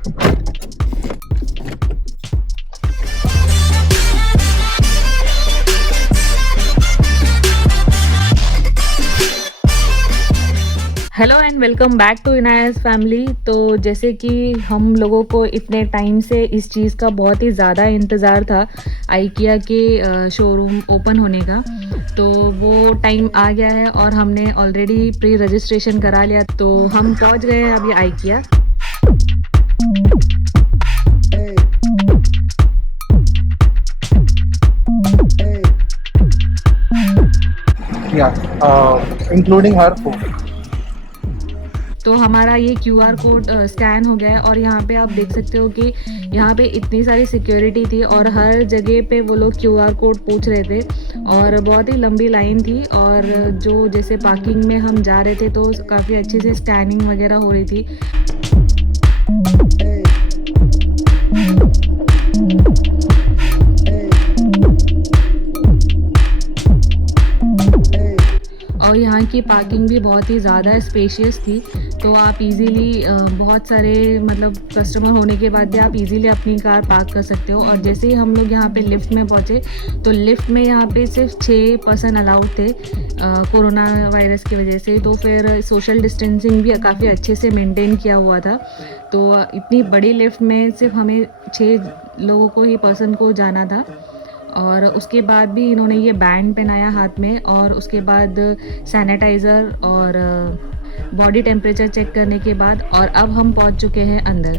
Hello and welcome back to इनायस family. तो जैसे कि हम लोगों को इतने टाइम से इस चीज़ का बहुत ही ज़्यादा इंतज़ार था, आइकिया के शोरूम ओपन होने का, तो वो टाइम आ गया है और हमने ऑलरेडी प्री रजिस्ट्रेशन करा लिया। तो हम पहुंच गए हैं अभी आइकिया। Including her phone. तो हमारा ये QR कोड स्कैन हो गया है और यहाँ पे आप देख सकते हो कि यहाँ पे इतनी सारी सिक्योरिटी थी और हर जगह पे वो लोग QR कोड पूछ रहे थे और बहुत ही लंबी लाइन थी। और जो जैसे पार्किंग में हम जा रहे थे तो काफ़ी अच्छे से स्कैनिंग वगैरह हो रही थी। और यहाँ की पार्किंग भी बहुत ही ज़्यादा स्पेशियस थी, तो आप इजीली बहुत सारे मतलब कस्टमर होने के बाद भी आप इजीली अपनी कार पार्क कर सकते हो। और जैसे ही हम लोग यहाँ पे लिफ्ट में पहुँचे तो लिफ्ट में यहाँ पे सिर्फ 6 पर्सन अलाउड थे कोरोना वायरस की वजह से। तो फिर सोशल डिस्टेंसिंग भी काफ़ी अच्छे से मेंटेन किया हुआ था। तो इतनी बड़ी लिफ्ट में सिर्फ हमें 6 लोगों को ही पर्सन को जाना था। और उसके बाद भी इन्होंने ये बैंड पहनाया हाथ में और उसके बाद सैनिटाइज़र और बॉडी टेम्परेचर चेक करने के बाद और अब हम पहुंच चुके हैं अंदर।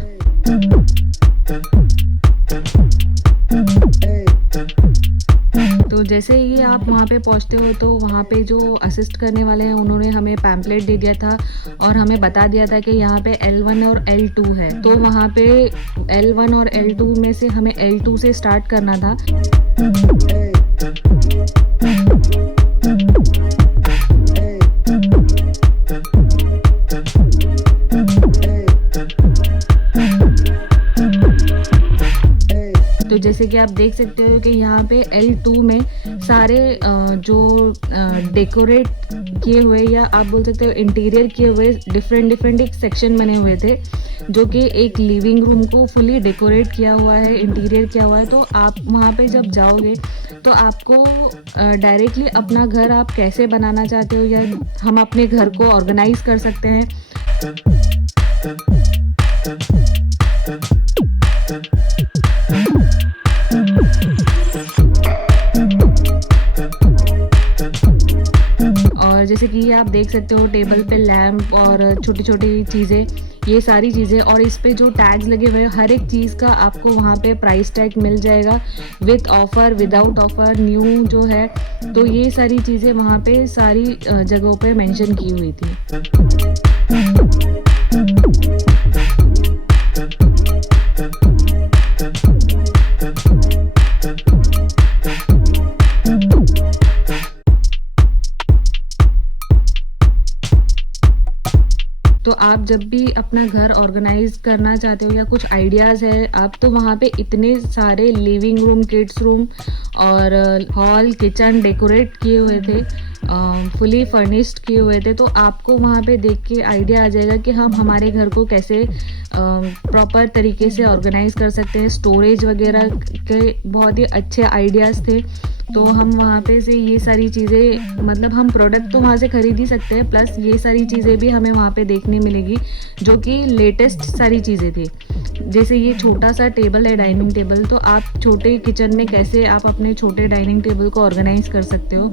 तो जैसे ही आप वहाँ पे पहुँचते हो तो वहाँ पे जो असिस्ट करने वाले हैं उन्होंने हमें पैम्पलेट दे दिया था और हमें बता दिया था कि यहाँ पे L1 और L2 है। तो वहाँ पे L1 और L2 में से हमें L2 से स्टार्ट करना था। तो जैसे कि आप देख सकते हो कि यहाँ पे L2 में सारे जो डेकोरेट किए हुए या आप बोल सकते हो इंटीरियर किए हुए डिफरेंट एक सेक्शन बने हुए थे, जो कि एक लिविंग रूम को फुली डेकोरेट किया हुआ है, इंटीरियर किया हुआ है। तो आप वहाँ पे जब जाओगे तो आपको डायरेक्टली अपना घर आप कैसे बनाना चाहते हो या हम अपने घर को ऑर्गेनाइज कर सकते हैं। और जैसे कि आप देख सकते हो टेबल पे लैंप और छोटी छोटी चीज़ें, ये सारी चीज़ें, और इस पे जो टैग्स लगे हुए हैं हर एक चीज़ का आपको वहाँ पे प्राइस टैग मिल जाएगा, with offer, without offer, new जो है। तो ये सारी चीज़ें वहाँ पे सारी जगहों पे मेंशन की हुई थी। तो आप जब भी अपना घर ऑर्गेनाइज करना चाहते हो या कुछ आइडियाज़ है आप, तो वहाँ पे इतने सारे लिविंग रूम, किड्स रूम और हॉल, किचन डेकोरेट किए हुए थे, फुली फर्निश्ड किए हुए थे। तो आपको वहाँ पे देख के आइडिया आ जाएगा कि हम हमारे घर को कैसे प्रॉपर तरीके से ऑर्गेनाइज कर सकते हैं। स्टोरेज वगैरह के बहुत ही अच्छे आइडियाज़ थे। तो हम वहाँ पे से ये सारी चीज़ें, मतलब हम प्रोडक्ट तो वहाँ से ख़रीद ही सकते हैं, प्लस ये सारी चीज़ें भी हमें वहाँ पे देखने मिलेगी जो कि लेटेस्ट सारी चीज़ें थी। जैसे ये छोटा सा टेबल है, डाइनिंग टेबल, तो आप छोटे किचन में कैसे आप अपने छोटे डाइनिंग टेबल को ऑर्गेनाइज कर सकते हो।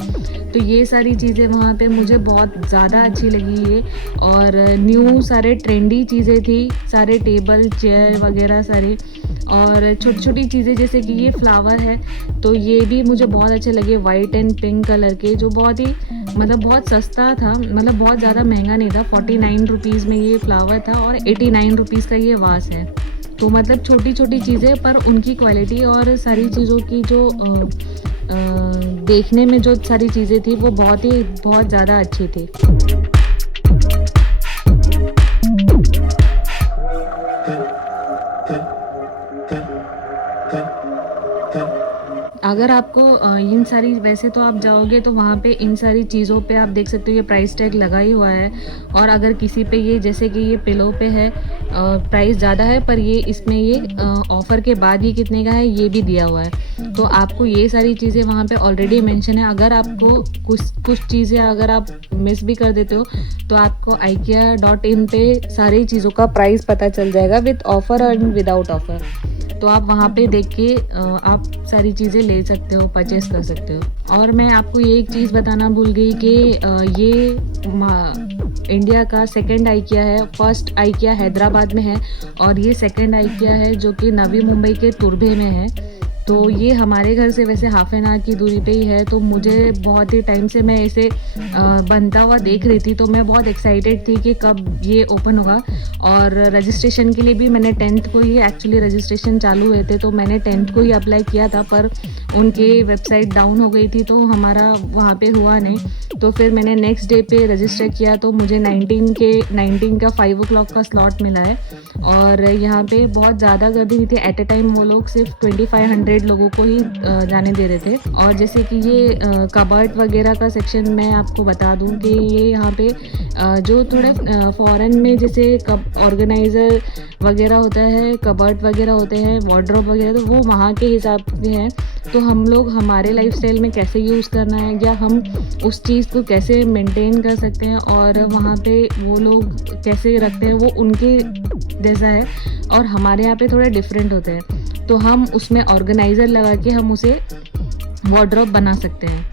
तो ये सारी चीज़ें वहाँ पे मुझे बहुत ज़्यादा अच्छी लगी ये। और न्यू सारे ट्रेंडी चीज़ें थी, सारे टेबल, चेयर वगैरह सारी, और छोटी छोटी चीज़ें जैसे कि ये फ्लावर है, तो ये भी मुझे बहुत अच्छे लगे, वाइट एंड पिंक कलर के, जो बहुत ही मतलब बहुत सस्ता था, मतलब बहुत ज़्यादा महंगा नहीं था। 49 रुपीज़ में ये फ्लावर था और 89 रुपीज़ का ये वास है। तो मतलब छोटी छोटी चीज़ें पर उनकी क्वालिटी और सारी चीज़ों की जो देखने में जो सारी चीज़ें थी वो बहुत ज़्यादा अच्छी थी। अगर आपको इन सारी वैसे तो आप जाओगे तो वहाँ पे इन सारी चीज़ों पे आप देख सकते हो ये प्राइस टैग लगा ही हुआ है। और अगर किसी पे ये जैसे कि ये पिलो पे है प्राइस ज़्यादा है, पर ये इसमें ये ऑफ़र के बाद ये कितने का है ये भी दिया हुआ है। तो आपको ये सारी चीज़ें वहाँ पे ऑलरेडी मेंशन है। अगर आपको कुछ चीज़ें अगर आप मिस भी कर देते हो तो आपको IKEA.in पे सारी चीज़ों का प्राइस पता चल जाएगा विद ऑफ़र और विदाउट ऑफ़र। तो आप वहाँ पे देख के आप सारी चीज़ें ले सकते हो, परचेस कर सकते हो। और मैं आपको ये एक चीज़ बताना भूल गई कि ये इंडिया का सेकंड IKEA है। फर्स्ट IKEA हैदराबाद में है और ये सेकंड IKEA है जो कि नवी मुंबई के तुर्भे में है। तो ये हमारे घर से वैसे हाफ एन आवर की दूरी पे ही है। तो मुझे बहुत ही टाइम से मैं इसे बनता हुआ देख रही थी, तो मैं बहुत एक्साइटेड थी कि कब ये ओपन होगा। और रजिस्ट्रेशन के लिए भी मैंने 10th को ही एक्चुअली रजिस्ट्रेशन चालू हुए थे, तो मैंने 10th को ही अप्लाई किया था, पर उनके वेबसाइट डाउन हो गई थी तो हमारा वहाँ पे हुआ नहीं। तो फिर मैंने नेक्स्ट डे पे रजिस्टर किया तो मुझे 19 का 5 o'clock का स्लॉट मिला है। और यहाँ पे बहुत ज़्यादा गर्दी थी। एट ए टाइम वो लोग सिर्फ 2500 लोगों को ही जाने दे रहे थे। और जैसे कि ये कबर्ड वगैरह का सेक्शन मैं आपको बता दूं कि ये यहाँ पे जो थोड़े फॉरेन में जैसे ऑर्गेनाइज़र वगैरह होता है, कबर्ड वगैरह होते हैं, वार्डरोब वगैरह, तो वो वहाँ के हिसाब से हैं। तो हम लोग हमारे लाइफस्टाइल में कैसे यूज़ करना है या हम उस चीज़ को कैसे मेंटेन कर सकते हैं और वहाँ पे वो लोग कैसे रखते हैं वो उनके जैसा है और हमारे यहाँ पे थोड़े डिफरेंट होते हैं। तो हम उसमें ऑर्गेनाइज़र लगा के हम उसे वार्डरोब बना सकते हैं।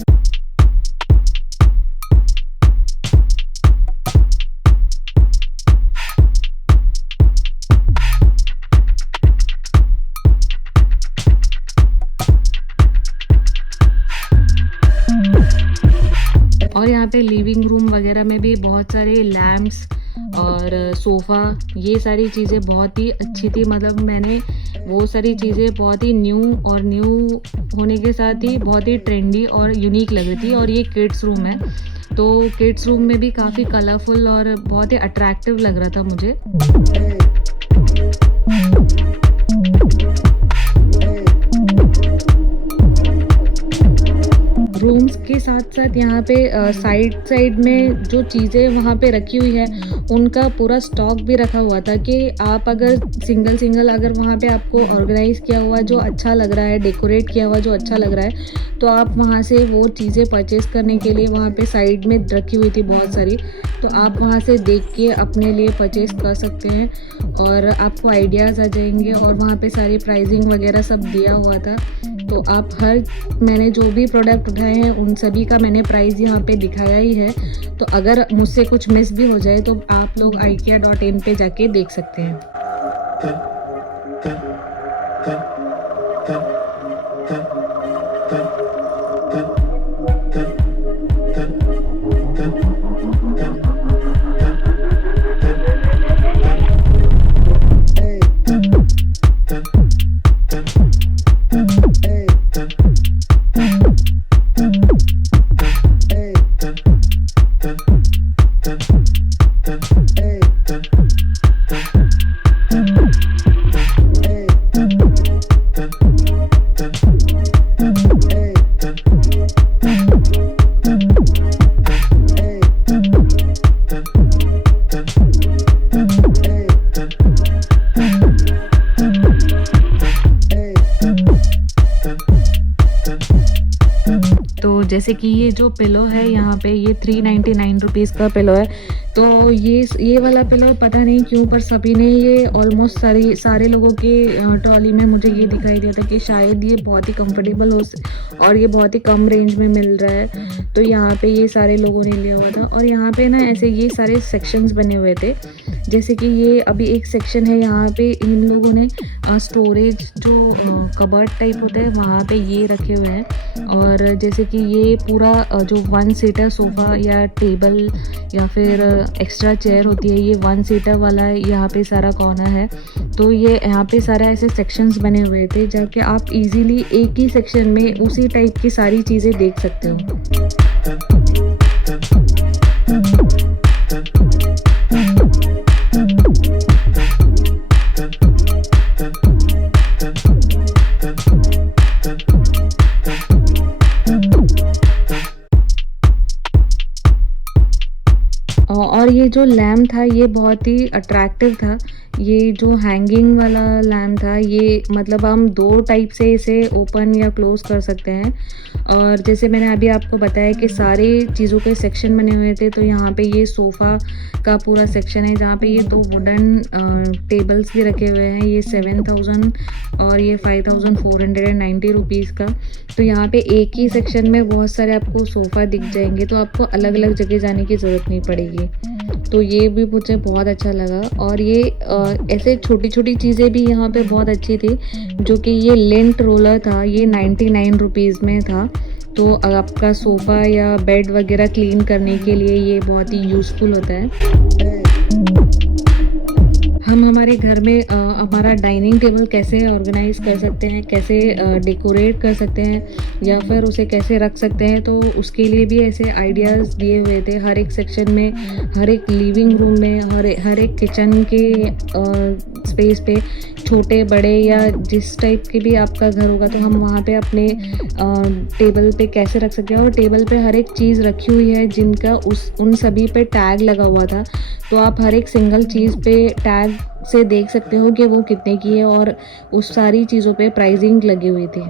और यहाँ पे लिविंग रूम वगैरह में भी बहुत सारे लैम्प्स और सोफ़ा, ये सारी चीज़ें बहुत ही अच्छी थी। मतलब मैंने वो सारी चीज़ें बहुत ही न्यू होने के साथ ही बहुत ही ट्रेंडी और यूनिक लग रही थी। और ये किड्स रूम है, तो किड्स रूम में भी काफ़ी कलरफुल और बहुत ही अट्रैक्टिव लग रहा था मुझे। रूम्स के साथ साथ यहाँ पे साइड में जो चीज़ें वहाँ पे रखी हुई है उनका पूरा स्टॉक भी रखा हुआ था कि आप अगर सिंगल अगर वहाँ पे आपको ऑर्गेनाइज़ किया हुआ जो अच्छा लग रहा है, डेकोरेट किया हुआ जो अच्छा लग रहा है, तो आप वहाँ से वो चीज़ें परचेज़ करने के लिए वहाँ पे साइड में रखी हुई थी बहुत सारी। तो आप वहाँ से देख के अपने लिए परचेज़ कर सकते हैं और आपको आइडियाज़ आ जाएंगे। और वहाँ पे सारी प्राइसिंग वगैरह सब दिया हुआ था। तो आप मैंने जो भी प्रोडक्ट उठाए हैं उन सभी का मैंने प्राइस यहाँ पे दिखाया ही है। तो अगर मुझसे कुछ मिस भी हो जाए तो आप लोग IKEA.in पे जाके देख सकते हैं। जैसे कि ये जो पिलो है यहाँ पे ये 399 रुपीज़ का पिलो है। तो ये वाला पिलो पता नहीं क्यों पर सभी ने ये ऑलमोस्ट सारे लोगों के ट्रॉली में मुझे ये दिखाई देता है कि शायद ये बहुत ही कंफर्टेबल हो और ये बहुत ही कम रेंज में मिल रहा है। तो यहाँ पे ये सारे लोगों ने लिया हुआ था। और यहाँ पे ना ऐसे ये सारे सेक्शंस बने हुए थे। जैसे कि ये अभी एक सेक्शन है, यहाँ पे इन लोगों ने स्टोरेज जो कबर्ड टाइप होता है वहाँ पे ये रखे हुए हैं। और जैसे कि ये पूरा जो 1 सीटर सोफ़ा या टेबल या फिर एक्स्ट्रा चेयर होती है, ये 1 सीटर वाला यहाँ पे सारा कॉर्नर है। तो ये यहाँ पे सारा ऐसे सेक्शंस बने हुए थे जाके आप इजीली एक ही सेक्शन में उसी टाइप की सारी चीज़ें देख सकते हो। ये जो लैम्प था ये बहुत ही अट्रैक्टिव था। ये जो हैंगिंग वाला लैम्प था ये मतलब हम 2 टाइप से इसे ओपन या क्लोज़ कर सकते हैं। और जैसे मैंने अभी आपको बताया कि सारे चीज़ों के सेक्शन बने हुए थे, तो यहाँ पे ये सोफ़ा का पूरा सेक्शन है जहाँ पे ये 2 वुडन टेबल्स भी रखे हुए हैं। ये 7000 और ये 5490 रुपीज़ का। तो यहाँ पे एक ही सेक्शन में बहुत सारे आपको सोफ़ा दिख जाएँगे, तो आपको अलग-अलग जगह जाने की ज़रूरत नहीं पड़ेगी। तो ये भी मुझे बहुत अच्छा लगा। और ये ऐसे छोटी-छोटी चीज़ें भी यहाँ पे बहुत अच्छी थी, जो कि ये लिंट रोलर था, ये 99 रुपीज़ में था। तो आपका सोफ़ा या बेड वगैरह क्लीन करने के लिए ये बहुत ही यूज़फुल होता है। हम हमारे घर में हमारा डाइनिंग टेबल कैसे ऑर्गेनाइज़ कर सकते हैं, कैसे डेकोरेट कर सकते हैं या फिर उसे कैसे रख सकते हैं, तो उसके लिए भी ऐसे आइडियाज़ दिए हुए थे। हर एक सेक्शन में, हर एक लिविंग रूम में, हर एक किचन के स्पेस पे छोटे बड़े या जिस टाइप के भी आपका घर होगा, तो हम वहाँ पे अपने टेबल पे कैसे रख सकते हैं। और टेबल पे हर एक चीज़ रखी हुई है जिनका उन सभी पे टैग लगा हुआ था। तो आप हर एक सिंगल चीज़ पे टैग से देख सकते हो कि वो कितने की है, और उस सारी चीज़ों पे प्राइसिंग लगी हुई थी।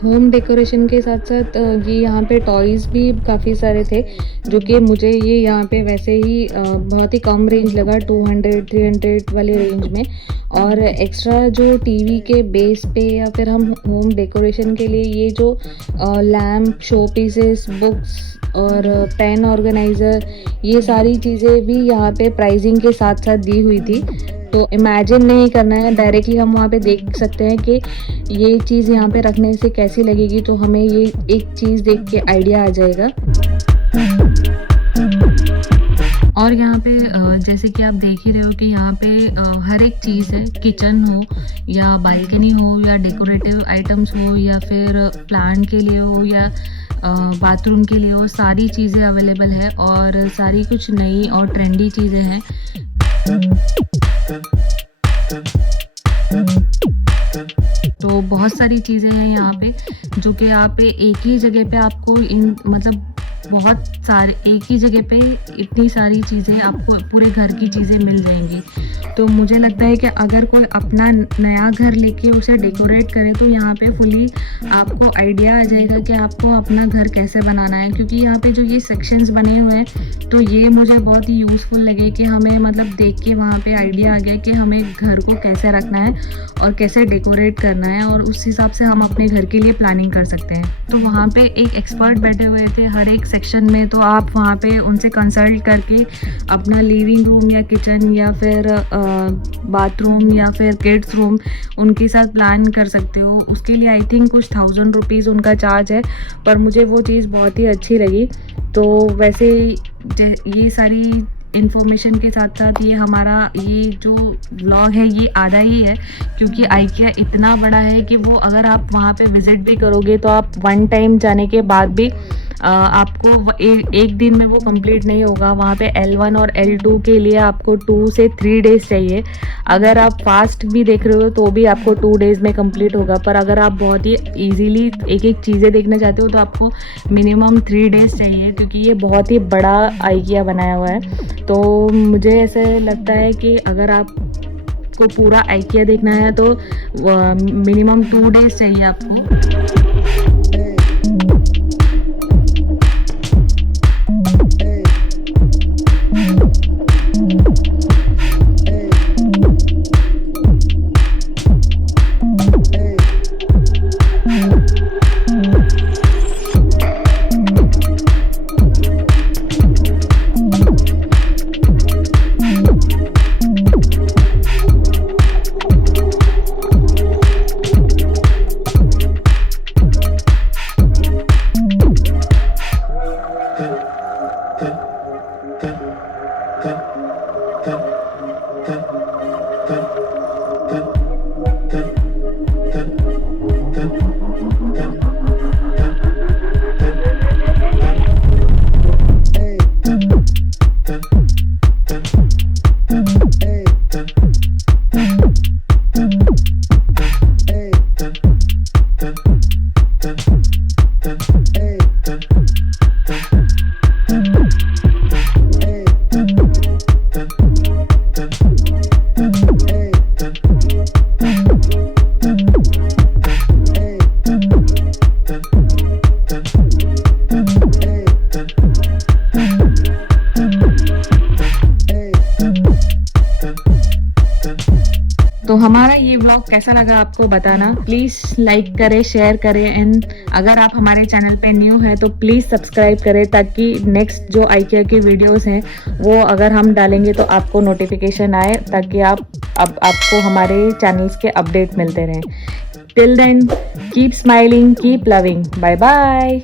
होम डेकोरेशन के साथ-साथ ये यहाँ पे टॉयज़ भी काफ़ी सारे थे, जो कि मुझे ये यहाँ पे वैसे ही बहुत ही कम रेंज लगा, 200-300 वाले रेंज में। और एक्स्ट्रा जो टीवी के बेस पे या फिर हम होम डेकोरेशन के लिए ये जो लैम्प, शो पीसेस, बुक्स और पेन ऑर्गेनाइज़र, ये सारी चीज़ें भी यहाँ पे प्राइसिंग के साथ-साथ दी हुई थी। तो इमेजिन नहीं करना है, डायरेक्टली हम वहाँ पे देख सकते हैं कि ये चीज़ यहाँ पे रखने से कैसी लगेगी, तो हमें ये एक चीज़ देख के आइडिया आ जाएगा। और यहाँ पे जैसे कि आप देख ही रहे हो कि यहाँ पे हर एक चीज़ है, किचन हो या बालकनी हो या डेकोरेटिव आइटम्स हो या फिर प्लांट के लिए हो या बाथरूम के लिए हो, सारी चीज़ें अवेलेबल है और सारी कुछ नई और ट्रेंडी चीज़ें हैं। तो बहुत सारी चीज़ें हैं यहाँ पे, जो कि आप एक ही जगह पे आपको इन मतलब बहुत सारे एक ही जगह पे इतनी सारी चीज़ें आपको पूरे घर की चीज़ें मिल जाएंगी। तो मुझे लगता है कि अगर कोई अपना नया घर लेके उसे डेकोरेट करे, तो यहाँ पे फुली आपको आइडिया आ जाएगा कि आपको अपना घर कैसे बनाना है। क्योंकि यहाँ पे जो ये सेक्शंस बने हुए हैं, तो ये मुझे बहुत ही यूज़फुल लगे कि हमें मतलब देख के वहाँ पे आइडिया आ गया कि हमें घर को कैसे रखना है और कैसे डेकोरेट करना है, और उस हिसाब से हम अपने घर के लिए प्लानिंग कर सकते हैं। तो वहाँ पे एक एक्सपर्ट बैठे हुए थे हर एक सेक्शन में, तो आप वहाँ पे उनसे कंसल्ट करके अपना लिविंग रूम या किचन या फिर बाथरूम या फिर किड्स रूम उनके साथ प्लान कर सकते हो। उसके लिए आई थिंक कुछ 1000 रुपीज़ उनका चार्ज है, पर मुझे वो चीज़ बहुत ही अच्छी लगी। तो वैसे ये सारी इन्फॉर्मेशन के साथ साथ ये हमारा ये जो व्लॉग है ये आधा ही है, क्योंकि आइकिया इतना बड़ा है कि वो अगर आप वहाँ पे विज़िट भी करोगे तो आप वन टाइम जाने के बाद भी आपको एक दिन में वो कंप्लीट नहीं होगा। वहाँ पे L1 और L2 के लिए आपको 2 से 3 डेज़ चाहिए। अगर आप फास्ट भी देख रहे हो तो भी आपको 2 डेज़ में कंप्लीट होगा, पर अगर आप बहुत ही ईजीली एक एक चीज़ें देखना चाहते हो तो आपको मिनिमम 3 डेज़ चाहिए, क्योंकि ये बहुत ही बड़ा आइकिया बनाया हुआ है। तो मुझे ऐसे लगता है कि अगर आप को पूरा आइकिया देखना है तो मिनिमम 2 डेज़ चाहिए आपको। हमारा ये व्लॉग कैसा लगा आपको बताना, प्लीज़ लाइक करें, शेयर करें, एंड अगर आप हमारे चैनल पे न्यू हैं तो प्लीज़ सब्सक्राइब करें ताकि नेक्स्ट जो IKEA की वीडियोस हैं वो अगर हम डालेंगे तो आपको नोटिफिकेशन आए, ताकि आपको हमारे चैनल्स के अपडेट मिलते रहें. Till then, keep smiling, keep loving. Bye bye.